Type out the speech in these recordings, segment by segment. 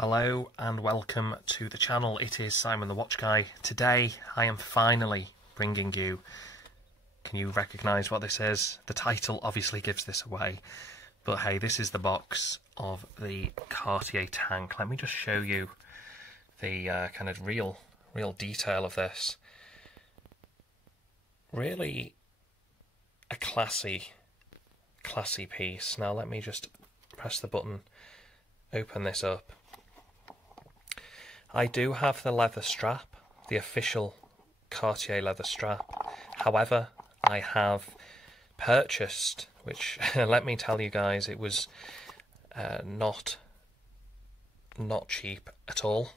Hello and welcome to the channel. It is Simon the Watch Guy. Today I am finally bringing you, can you recognise what this is? The title obviously gives this away, but hey, this is the box of the Cartier Tank. Let me just show you the kind of real detail of this. Really a classy piece. Now let me just press the button, open this up. I do have the leather strap, the official Cartier leather strap. However, I have purchased, which let me tell you guys, it was not cheap at all.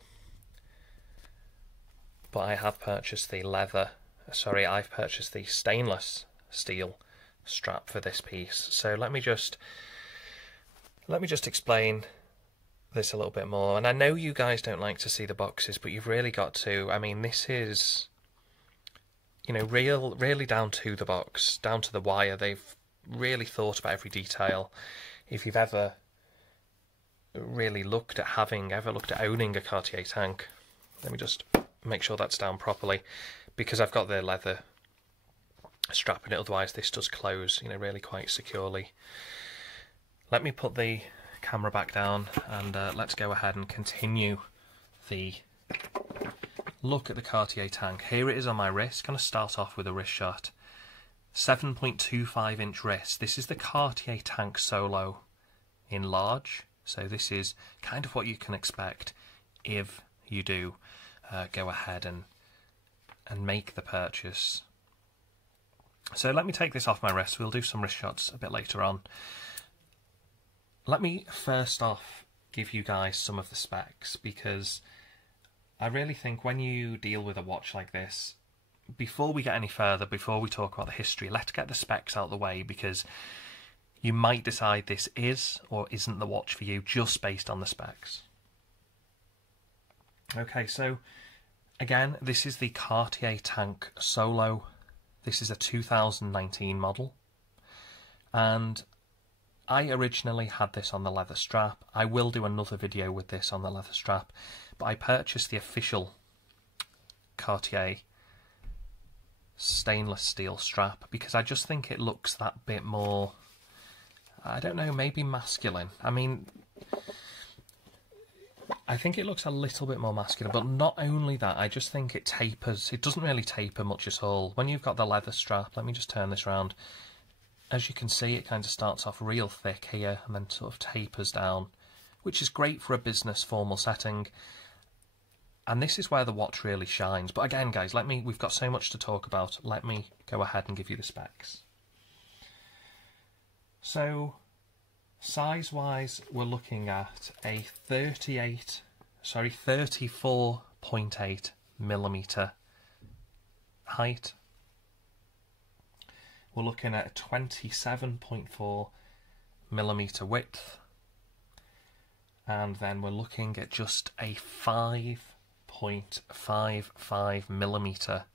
But I have purchased the I've purchased the stainless steel strap for this piece. So let me just explain this a little bit more. And I know you guys don't like to see the boxes, but you've really got to. I mean, this is, you know, really down to the box, down to the wire. They've really thought about every detail. If you've ever really looked at owning a Cartier tank, let me just make sure that's down properly, because I've got the leather strap in it, otherwise this does close, you know, really quite securely. Let me put the camera back down and let's go ahead and continue the look at the Cartier tank. Here it is on my wrist. Going to start off with a wrist shot. 7.25 inch wrist. This is the Cartier Tank Solo in large, so this is kind of what you can expect if you do go ahead and make the purchase. So let me take this off my wrist. We'll do some wrist shots a bit later on. Let me first off give you guys some of the specs, because I really think when you deal with a watch like this, before we get any further, before we talk about the history, let's get the specs out of the way, because you might decide this is or isn't the watch for you just based on the specs. Okay, so again, this is the Cartier Tank Solo. This is a 2019 model, and I originally had this on the leather strap. I will do another video with this on the leather strap, but I purchased the official Cartier stainless steel strap because I just think it looks that bit more, I don't know, maybe masculine. I mean, I think it looks a little bit more masculine, but not only that, I just think it tapers. It doesn't really taper much at all. When you've got the leather strap, let me just turn this around. As you can see, it kind of starts off real thick here and then sort of tapers down, which is great for a business formal setting. And this is where the watch really shines. But again, guys, we've got so much to talk about. Let me go ahead and give you the specs. So, size-wise, we're looking at a 34.8 millimeter height. We're looking at a 27.4 millimeter width, and then we're looking at just a 5.55 millimeter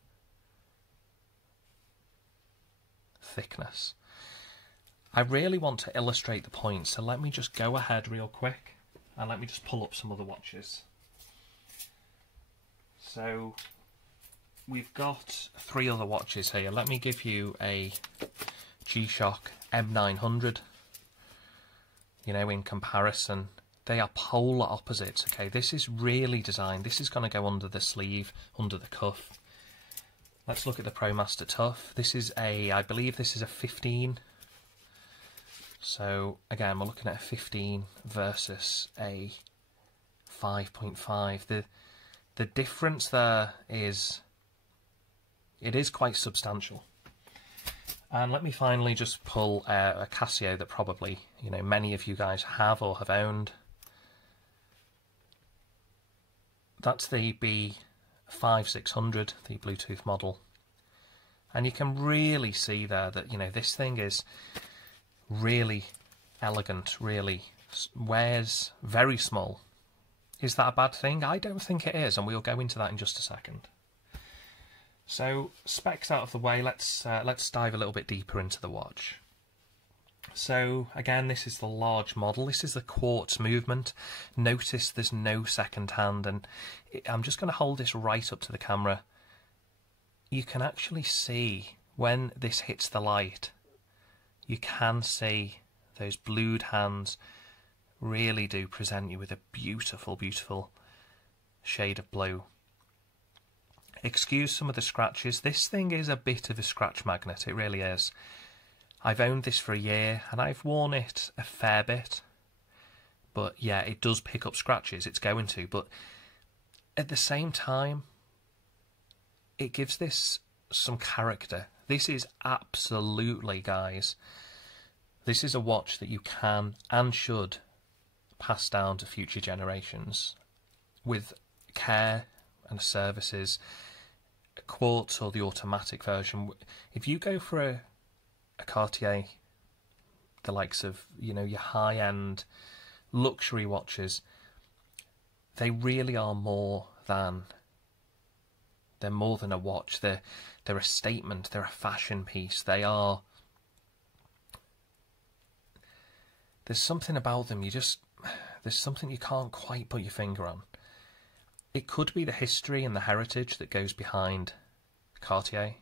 thickness. I really want to illustrate the point, so let me just go ahead real quick and let me just pull up some other watches. So we've got three other watches here. Let me give you a G-Shock M900. You know, in comparison, they are polar opposites. Okay, this is really designed. This is going to go under the sleeve, under the cuff. Let's look at the ProMaster Tough. This is I believe this is a 15. So again, we're looking at a 15 versus a 5.5. The difference there is, it is quite substantial. And let me finally just pull a Casio that probably, you know, many of you guys have or have owned. That's the B5600, the Bluetooth model. And you can really see there that, you know, this thing is really elegant, really wears very small. Is that a bad thing? I don't think it is, and we'll go into that in just a second. So, specs out of the way, let's dive a little bit deeper into the watch. So again, this is the large model. This is the quartz movement. Notice there's no second hand, and I'm just going to hold this right up to the camera. You can actually see when this hits the light, you can see those blued hands really do present you with a beautiful, beautiful shade of blue. Excuse some of the scratches. This thing is a bit of a scratch magnet, it really is. I've owned this for a year and I've worn it a fair bit. But yeah, it does pick up scratches, it's going to. But at the same time, it gives this some character. This is absolutely, guys, this is a watch that you can and should pass down to future generations with care and services. Quartz or the automatic version. If you go for a Cartier, the likes of, you know, your high-end luxury watches, they really are more than, they're more than a watch. They're a statement, they're a fashion piece. They are, there's something about them, there's something you can't quite put your finger on. It could be the history and the heritage that goes behind Cartier.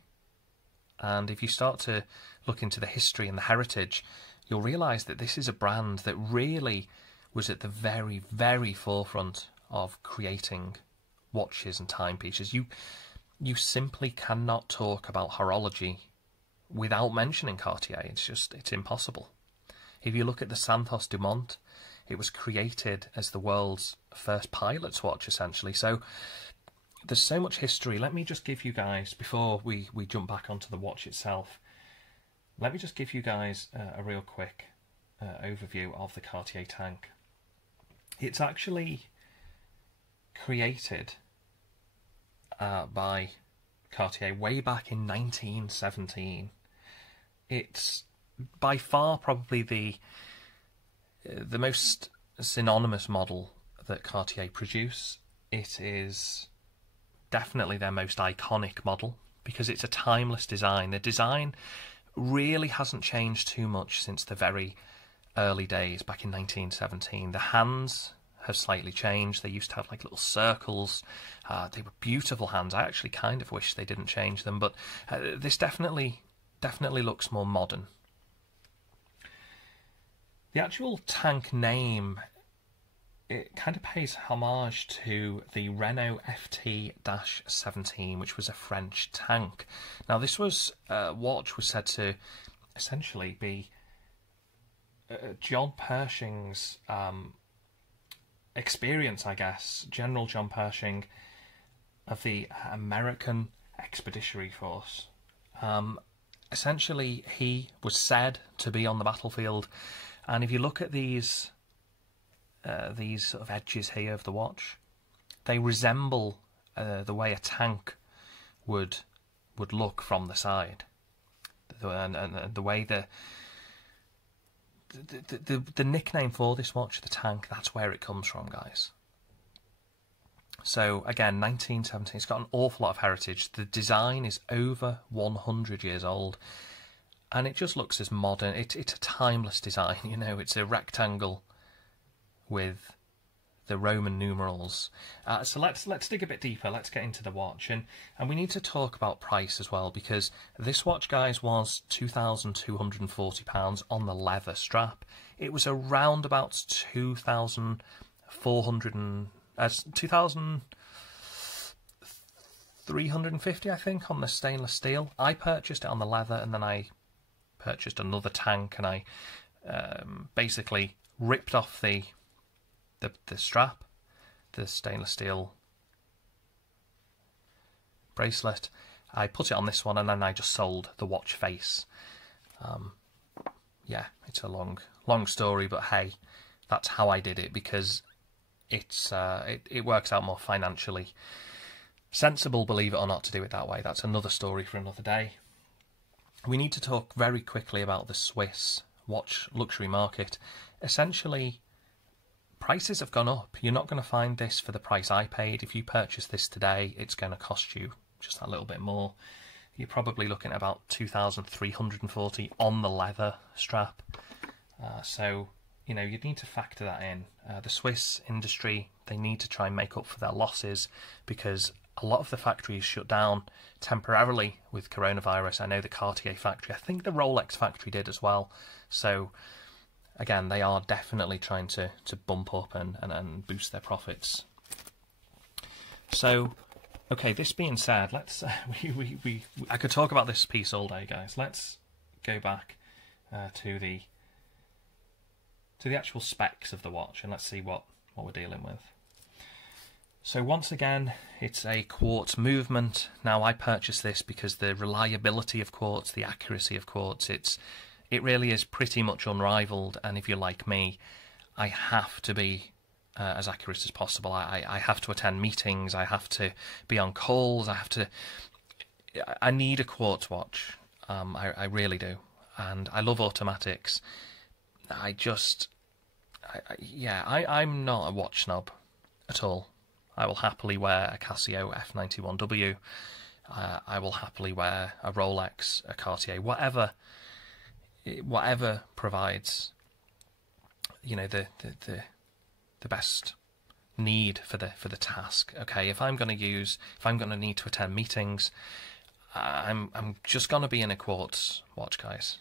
And if you start to look into the history and the heritage, you'll realise that this is a brand that really was at the very, very forefront of creating watches and timepieces. You simply cannot talk about horology without mentioning Cartier. It's impossible. If you look at the Santos Dumont, it was created as the world's first pilot's watch, essentially. So there's so much history. Let me just give you guys, before we jump back onto the watch itself, let me just give you guys a real quick overview of the Cartier Tank. It's actually created by Cartier way back in 1917. It's by far probably the most synonymous model that Cartier produce. It is definitely their most iconic model because it's a timeless design. The design really hasn't changed too much since the very early days back in 1917. The hands have slightly changed. They used to have like little circles. They were beautiful hands. I actually kind of wish they didn't change them, but this definitely looks more modern. The actual tank name, it kind of pays homage to the Renault FT-17, which was a French tank. Now, this watch was said to essentially be John Pershing's experience, I guess, General John Pershing of the American Expeditionary Force. Essentially, he was said to be on the battlefield. And if you look at these sort of edges here of the watch, they resemble the way a tank would look from the side, and the way the nickname for this watch, the tank, that's where it comes from, guys. So again, 1917. It's got an awful lot of heritage. The design is over 100 years old. And it just looks as modern. It's a timeless design, you know. It's a rectangle with the Roman numerals. So let's dig a bit deeper. Let's get into the watch, and we need to talk about price as well, because this watch, guys, was £2,240 on the leather strap. It was around about 2,350, I think, on the stainless steel. I purchased it on the leather, and then I purchased another tank, and I basically ripped off the strap, the stainless steel bracelet. I put it on this one, and then I just sold the watch face. Yeah, it's a long story, but hey, that's how I did it, because it works out more financially sensible, believe it or not, to do it that way. That's another story for another day. We need to talk very quickly about the Swiss watch luxury market. Essentially, prices have gone up. You're not going to find this for the price I paid. If you purchase this today, it's going to cost you just a little bit more. you're probably looking at about 2,340 on the leather strap. So, you know, you need to factor that in. The Swiss industry, they need to try and make up for their losses because a lot of the factories shut down temporarily with coronavirus. I know the Cartier factory, I think the Rolex factory did as well. So, again, they are definitely trying to bump up and boost their profits. So, okay, this being said, let's I could talk about this piece all day, guys. Let's go back to the actual specs of the watch and let's see what we're dealing with. So once again, it's a quartz movement. Now I purchased this because the reliability of quartz, the accuracy of quartz, it really is pretty much unrivaled. And if you're like me, I have to be as accurate as possible. I have to attend meetings. I have to be on calls. I need a quartz watch. I really do. And I love automatics. I'm not a watch snob at all. I will happily wear a Casio F91W. I will happily wear a Rolex, a Cartier, whatever provides, you know, the best need for the task. Okay, if I'm going to need to attend meetings, I'm just going to be in a quartz watch, guys.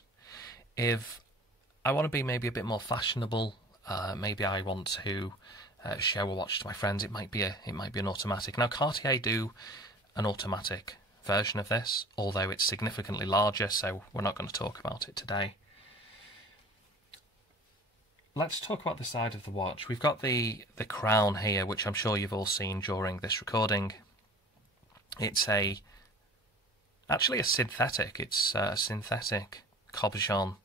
If I want to be maybe a bit more fashionable, maybe I want to show a watch to my friends, it might be an automatic. Now Cartier do an automatic version of this, although it's significantly larger, so we're not going to talk about it today. Let's talk about the side of the watch. We've got the crown here, which I'm sure you've all seen during this recording. It's actually a synthetic. It's a synthetic cabochon,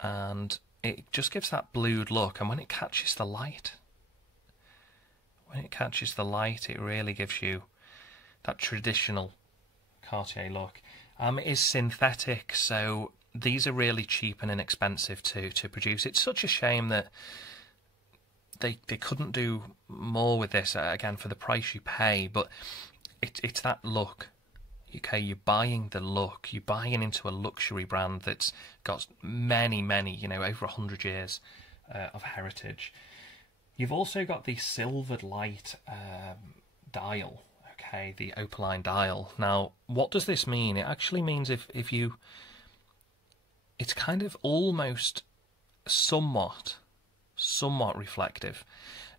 and it just gives that blued look. And when it catches the light, it really gives you that traditional Cartier look. It is synthetic, so these are really cheap and inexpensive to produce. It's such a shame that they couldn't do more with this, again, for the price you pay, but it's that look. Okay, you're buying the look. You're buying into a luxury brand that's got many, you know, over 100 years of heritage. You've also got the silvered light dial, okay, the opaline dial. Now, what does this mean? It actually means if you... It's kind of almost somewhat reflective.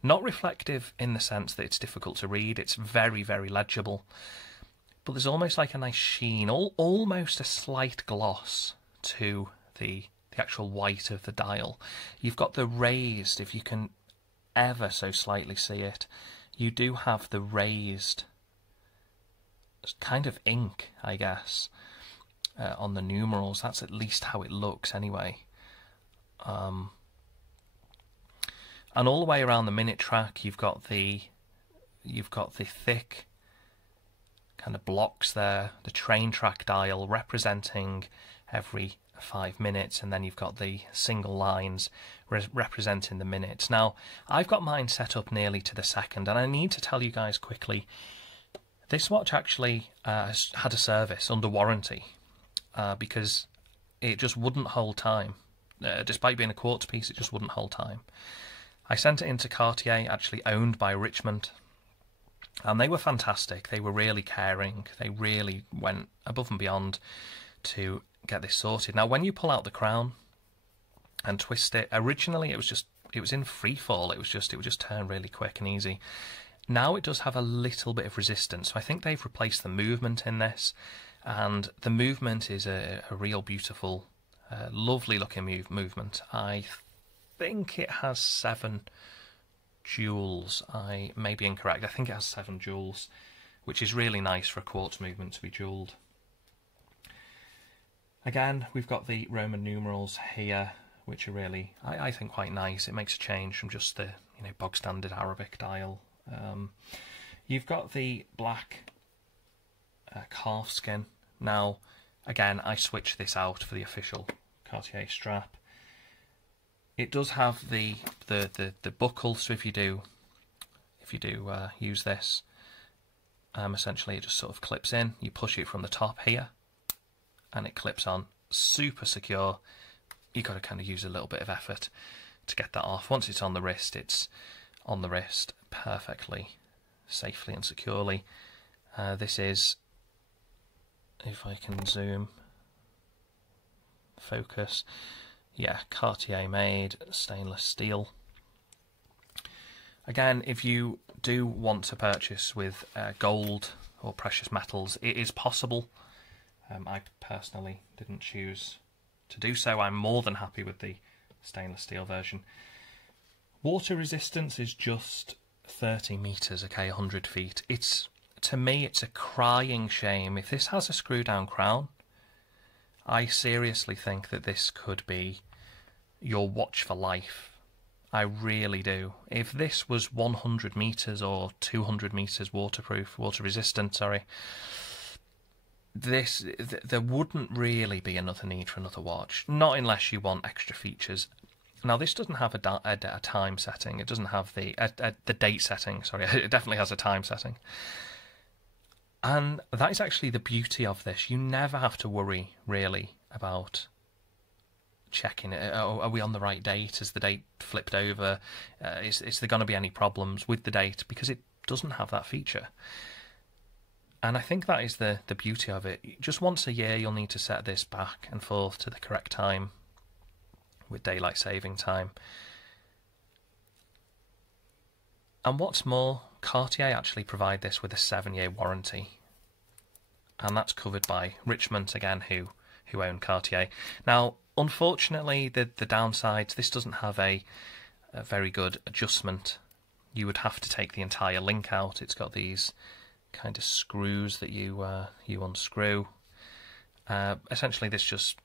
Not reflective in the sense that it's difficult to read. It's very, very legible. But there's almost like a nice sheen, almost a slight gloss to the actual white of the dial. You've got the raised, if you can ever so slightly see it, you do have the raised kind of ink, I guess, on the numerals. That's at least how it looks anyway. And all the way around the minute track, you've got the thick kind of blocks there, the train track dial representing every 5 minutes, and then you've got the single lines representing the minutes. Now, I've got mine set up nearly to the second, and I need to tell you guys quickly, this watch actually had a service under warranty because it just wouldn't hold time. Despite being a quartz piece, it just wouldn't hold time. I sent it into Cartier, actually owned by Richmond, and they were fantastic. They were really caring. They really went above and beyond to get this sorted. Now, when you pull out the crown and twist it, originally it was in free fall. It would just turn really quick and easy. Now it does have a little bit of resistance. So I think they've replaced the movement in this, and the movement is a real beautiful, lovely looking movement. I think it has 7 jewels. I may be incorrect. I think it has 7 jewels, which is really nice for a quartz movement to be jeweled. Again, we've got the Roman numerals here, which are really, I think, quite nice. It makes a change from just the bog standard Arabic dial. You've got the black calf skin. Now, again, I switched this out for the official Cartier strap. It does have the buckle, so if you do use this, Essentially it just sort of clips in. You push it from the top here and it clips on. Super secure. You've got to kind of use a little bit of effort to get that off. Once it's on the wrist, it's on the wrist perfectly, safely and securely. This is, if I can zoom, focus, yeah, Cartier made, stainless steel. Again, if you do want to purchase with gold or precious metals, it is possible. I personally didn't choose to do so. I'm more than happy with the stainless steel version. Water resistance is just 30 meters, okay, 100 feet. It's, to me, it's a crying shame. If this has a screw down crown, I seriously think that this could be your watch for life. I really do. If this was 100 meters or 200 meters waterproof, water resistant, sorry, there wouldn't really be another need for another watch. Not unless you want extra features. Now, this doesn't have a time setting. It doesn't have the date setting. Sorry, it definitely has a time setting. And that is actually the beauty of this. You never have to worry, really, about checking it. Are we on the right date? Is the date flipped over? Is there going to be any problems with the date? Because it doesn't have that feature. And I think that is the beauty of it. Just once a year, you'll need to set this back and forth to the correct time with daylight saving time. And what's more, Cartier actually provide this with a 7-year warranty. And that's covered by Richmond, again, who own Cartier. Now, unfortunately, the downsides, this doesn't have a very good adjustment. You would have to take the entire link out. It's got these kind of screws that you unscrew. Essentially, this just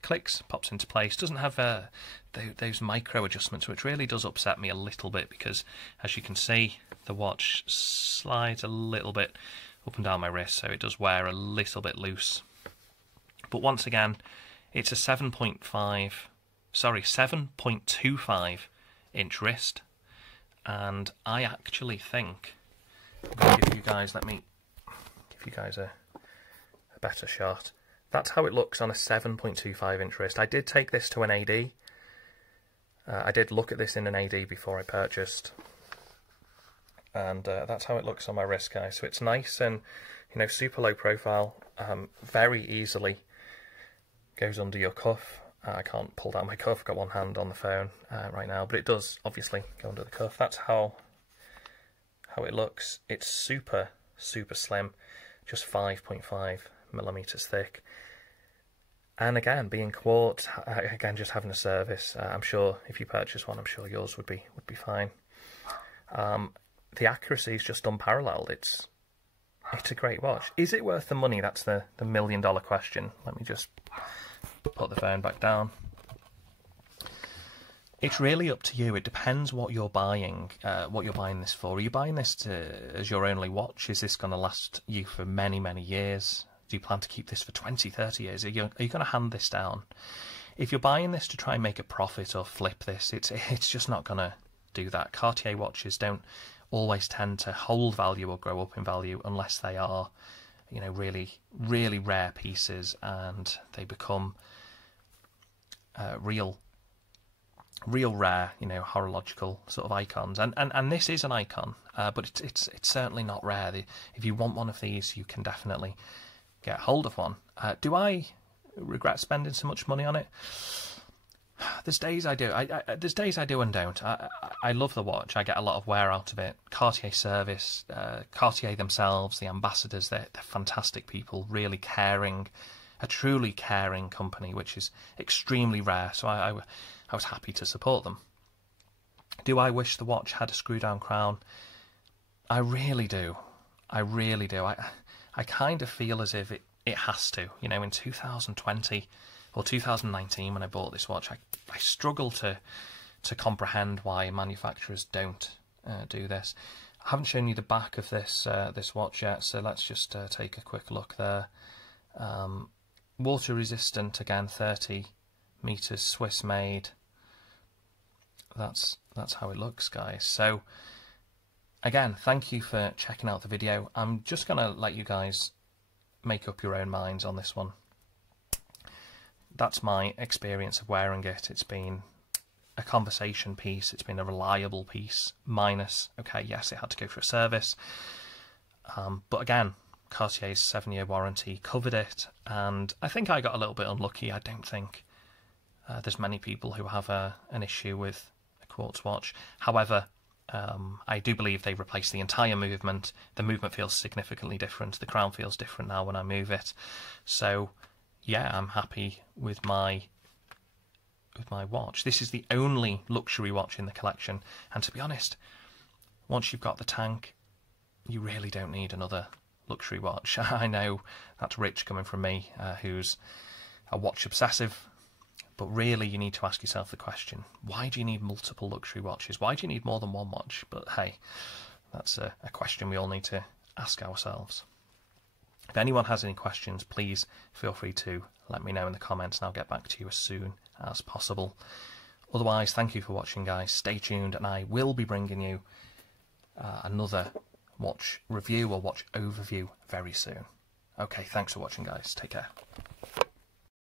clicks, pops into place. Doesn't have those micro adjustments, which really does upset me a little bit, because as you can see, the watch slides a little bit up and down my wrist, so it does wear a little bit loose. But once again, it's a 7.25 inch wrist, and I actually think, I'm going to give you guys, let me give you guys a better shot. That's how it looks on a 7.25 inch wrist. I did take this to an AD. I did look at this in an AD before I purchased, and that's how it looks on my wrist, guys. So it's nice and, you know, super low profile, very easily goes under your cuff. I can't pull down my cuff, I've got one hand on the phone right now, but it does obviously go under the cuff. That's how it looks. It's super slim, just 5.5 millimeters thick. And again, being quartz, again, just having a service, I'm sure if you purchase one, I'm sure yours would be fine. The accuracy is just unparalleled. It's a great watch. Is it worth the money? That's the $1 million question. Let me just put the phone back down. It's really up to you. It depends what you're buying this for. Are you buying this as your only watch? Is this going to last you for many years? Do you plan to keep this for 20, 30 years? Are you going to hand this down? If you're buying this to try and make a profit or flip this, it's just not going to do that. Cartier watches don't always tend to hold value or grow up in value unless they are, you know, really rare pieces, and they become real rare, you know, horological sort of icons. And this is an icon, but it's certainly not rare. If you want one of these, you can definitely get hold of one. Do I regret spending so much money on it? There's days I do. There's days I do and don't. I love the watch. I get a lot of wear out of it. Cartier service, Cartier themselves, the ambassadors, they're fantastic people, really caring, a truly caring company, which is extremely rare. So I was happy to support them. Do I wish the watch had a screw-down crown? I really do. I really do. I kind of feel as if it has to. You know, in 2020 or 2019, when I bought this watch, I struggle to comprehend why manufacturers don't do this. I haven't shown you the back of this watch yet, so let's just take a quick look there. Water resistant, again, 30 meters, Swiss made. That's how it looks, guys. So again, thank you for checking out the video. I'm just going to let you guys make up your own minds on this one. That's my experience of wearing it. It's been a conversation piece. It's been a reliable piece. Minus, okay, yes, it had to go for a service. But again, Cartier's 7-year warranty covered it. And I think I got a little bit unlucky. I don't think there's many people who have an issue with a quartz watch. However, I do believe they replaced the entire movement. The movement feels significantly different. The crown feels different now when I move it. So, yeah, I'm happy with my watch. This is the only luxury watch in the collection. And to be honest, once you've got the Tank, you really don't need another luxury watch. I know that's rich coming from me, who's a watch obsessive. But really, you need to ask yourself the question, why do you need multiple luxury watches? Why do you need more than one watch? But hey, that's a question we all need to ask ourselves. If anyone has any questions, please feel free to let me know in the comments and I'll get back to you as soon as possible. Otherwise, thank you for watching, guys. Stay tuned and I will be bringing you another watch review or watch overview very soon. Okay, thanks for watching, guys. Take care.